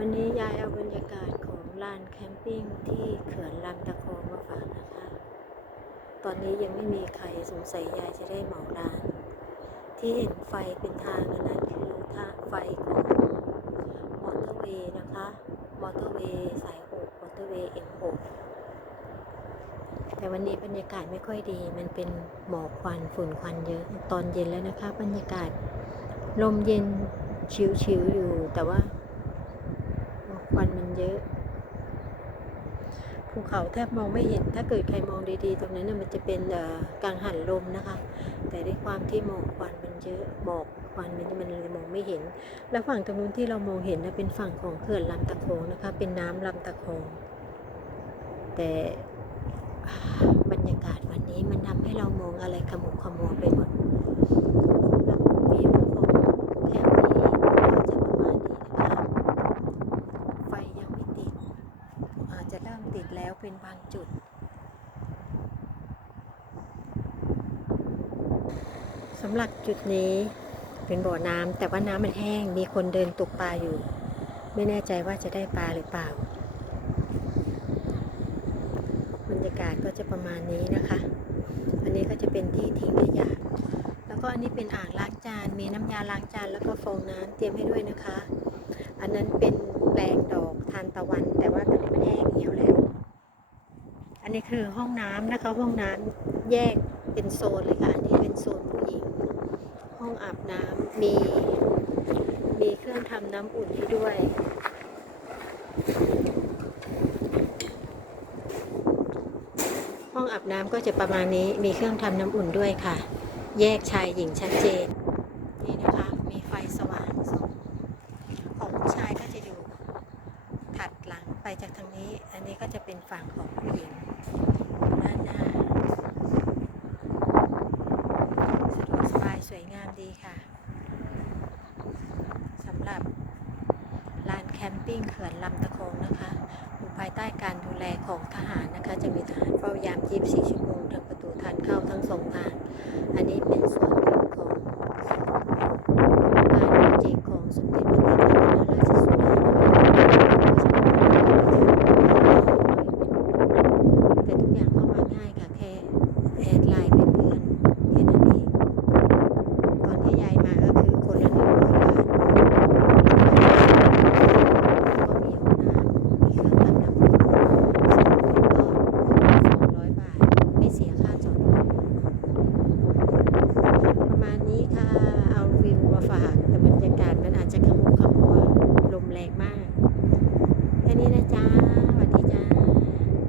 วันนี้ยายเอาบรรยากาศของลานแคมปิ้งที่เขื่อนลำตะคองมาฝากนะคะ ตอนนี้ยังไม่มีใครสงสัยยายจะได้เหมาลาน ที่เห็นไฟเป็นทางนั้นคือทางไฟของมอเตอร์เวย์นะคะ มอเตอร์เวย์สายหกมอเตอร์เวย์ M6 แต่วันนี้บรรยากาศไม่ค่อยดี มันเป็นหมอกควันฝุ่นควันเยอะ ตอนเย็นแล้วนะคะ บรรยากาศลมเย็นชิวๆอยู่แต่ว่า วันมันเยอะ ภูเขาแทบมองไม่เห็น ถ้าเกิดใครมองดีๆ ตรงนั้นน่ะมันจะเป็นเอ่อกังหันลมนะคะ แต่ด้วยความที่หมอกควันมันเยอะหมอกควันมันมันเลยมองไม่เห็น แล้วฝั่งตรงนู้นที่เรามองเห็นนะเป็นฝั่งของเขื่อนลำตะโคงนะคะ เป็นน้ำลำตะโคง แต่บรรยากาศวันนี้มันทำให้เรามองอะไรขมุกขมัวไปหมดสำหรับวิวของแคมป์นี้ก็จะประมาณนี้นะคะ ไฟยังไม่ติด อาจจะเริ่มติด แล้วเป็นบางจุด สำหรับจุดนี้เป็นบ่อน้ำแต่ว่าน้ำมันแห้งมีคนเดินตกปลาอยู่ ไม่แน่ใจว่าจะได้ปลาหรือเปล่าบรรยากาศก็จะประมาณนี้นะคะ อันนี้ก็จะเป็นที่ทิ้งขยะแล้วก็อันนี้เป็นอ่างล้างจาน มีน้ำยาล้างจานแล้วก็ฟองน้ำเตรียมให้ด้วยนะคะ อันนั้นเป็นแปลงดอกทานตะวันมันแห้งเหี่ยวแล้ว อันนี้คือห้องน้ำนะคะ ห้องน้ำแยกเป็นโซนเลยค่ะ อันนี้เป็นโซนผู้หญิง ห้องอาบน้ำมี มีเครื่องทำน้ำอุ่นให้ด้วยห้องอาบน้ำก็จะประมาณนี้มีเครื่องทำน้ำอุ่นด้วยค่ะ แยกชายหญิงชัดเจน นี่นะคะ มีไฟสว่างสองของผู้ชายก็จะอยู่ถัดหลังไปจากทางนี้ อันนี้ก็จะเป็นฝั่งของผู้หญิง ด้านหน้า สะดวกสบายสวยงามดีค่ะสำหรับลานแคมปิ้งเขื่อนลำตะโคงนะคะอยู่ภายใต้การดูแลของทหารนะคะ จะมีทหารเฝ้ายาม 24 ชั่วโมงทางประตูทางเข้าทั้งสองทาง อันนี้เป็นส่วน